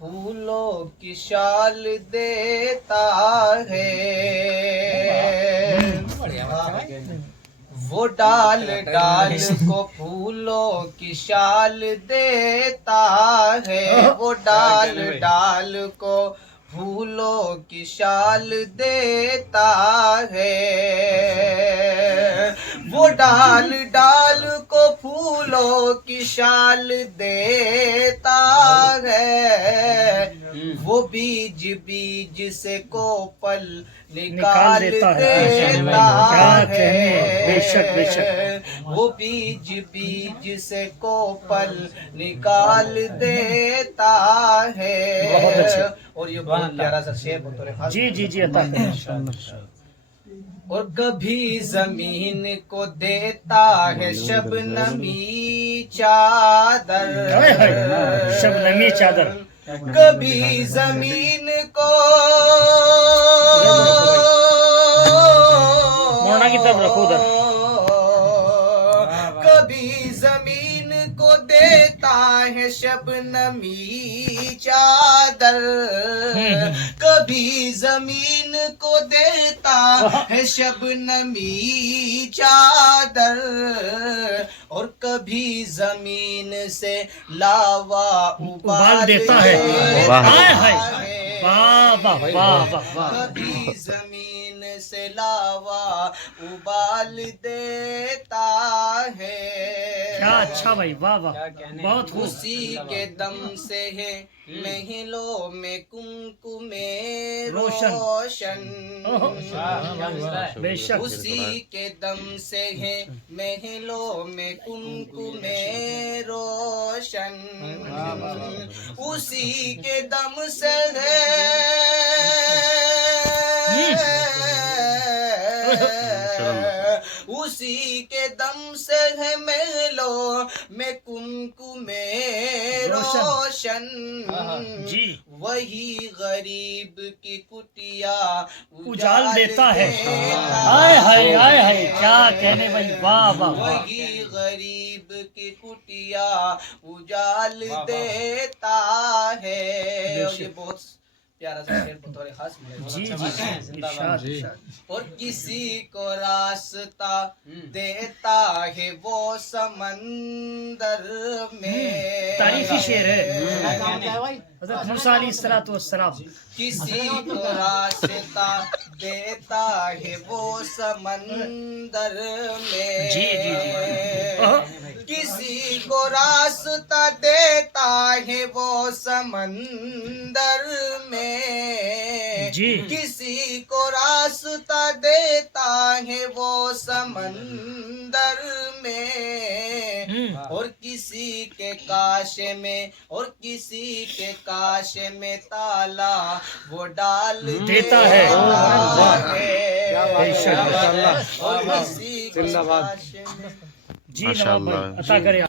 फूलों की शाल देता है, वो डाल डाल को फूलों की शाल देता है, वो डाल डाल को फूलों की शाल देता है, वो डाल डाल को फूलों की शाल देता है, वो बीज बीज से कोपल निकाल देता है, बेशक बेशक वो बीज बीज से कोपल निकाल देता है। बहुत अच्छे। और ये बहुत प्यारा सा शेर बतौर खास जी जी जी अता करें। और कभी जमीन को देता है शबनमी चादर, शबनमी चादर, कभी जमीन को मोना की तरफ रखो उधर, कभी जमीन को देता है शबनमी चादर, कभी जमीन को देता है शबनमी चादर, और कभी जमीन से लावा उबाल देता है। कभी जमीन से लावा उबाल देता है। क्या अच्छा भाई, वाह वाह, बहुत खूब। उसी के दम से है महलों में कुमकुमे रोशन, बेशक उसी के दम से है महलों में कुमकुमे रोशन, उसी के दम से उसी के दम से है महलों में कुमकुमे रोशन, वही गरीब की कुटिया उजाल देता है। हाय हाय हाय हाय, क्या कहने भाई, वाह वाह। वही गरीब की कुटिया उजाल देता है। और ये बहुत प्यारा सा शेर बतौर खास जी जी जी। और किसी को रास्ता देता है वो समंदर में, तारीफी शेर है हज़रत मूसा अलैहिस्सलातु वस्सलाम। किसी को रास्ता देता है वो समंदर में, जी जी जी। किसी को रास्ता देता है वो समंदर में, जी। किसी को रास्ता देता है वो समंदर में, और किसी के काशे में, और किसी के काशे में ताला वो डाल देता है। और किसी के काशे में जी नवाब भाई, अता करे।